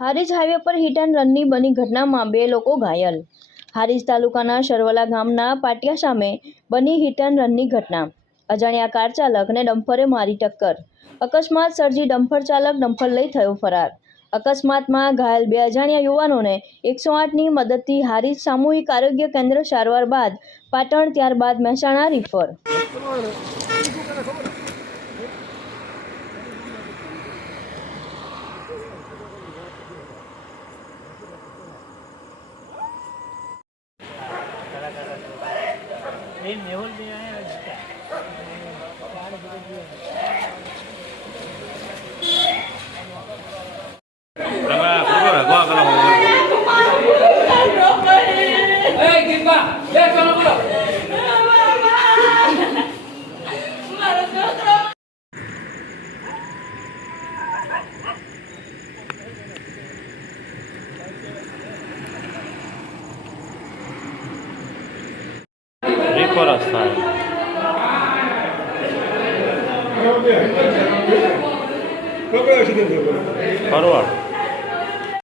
Harij highway પર hit and રનની બની ઘટનામાં 2 લોકો ઘાયલ। હારીજ તાલુકાના શરવલા ગામના પાટિયા સામે બની હિટ એન્ડ રનની ઘટના। અજાણ્યા કાર ચાલકને ડમ્પરે મારી ટક્કર। અકસ્માત સર્જી ડમ્પર ચાલક ડમ્પર લઈ થયો ફરાર। અકસ્માતમાં ઘાયલ 2 અજાણ્યા યુવાનોને 108ની મદદથી હારીજ સામૂહિક આરોગ્ય કેન્દ્ર સારવાર બાદ પાટણ ત્યારબાદ મહેસાણા રિફર। forward